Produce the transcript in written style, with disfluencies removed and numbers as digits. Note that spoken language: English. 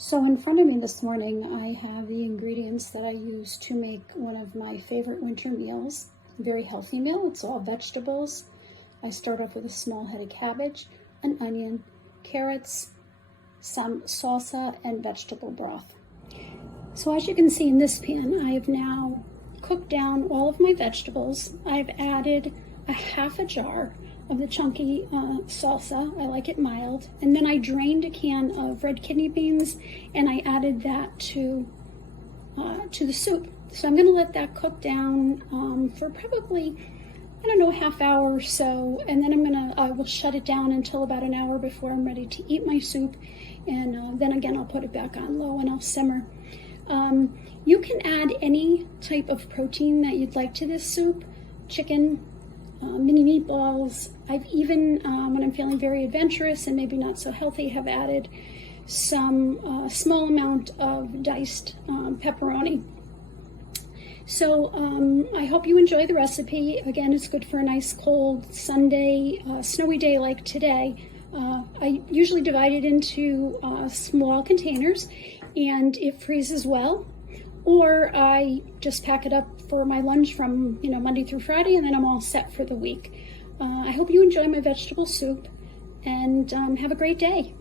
So in front of me this morning, I have the ingredients that I use to make one of my favorite winter meals. A very healthy meal. It's all vegetables. I start off with a small head of cabbage, an onion, carrots, some salsa, and vegetable broth. So as you can see in this pan, I have now cooked down all of my vegetables. I've added a half a jar of the chunky salsa. I like it mild. And then I drained a can of red kidney beans and I added that to the soup. So I'm gonna let that cook down for probably, I don't know, a half hour or so. And then I will shut it down until about an hour before I'm ready to eat my soup. And then again, I'll put it back on low and I'll simmer. You can add any type of protein that you'd like to this soup. Chicken, mini meatballs. I've even, when I'm feeling very adventurous and maybe not so healthy, have added some small amount of diced pepperoni. So I hope you enjoy the recipe. Again, it's good for a nice cold Sunday, snowy day like today. I usually divide it into small containers and it freezes well. Or I just pack it up for my lunch from Monday through Friday, and then I'm all set for the week. I hope you enjoy my vegetable soup, and have a great day.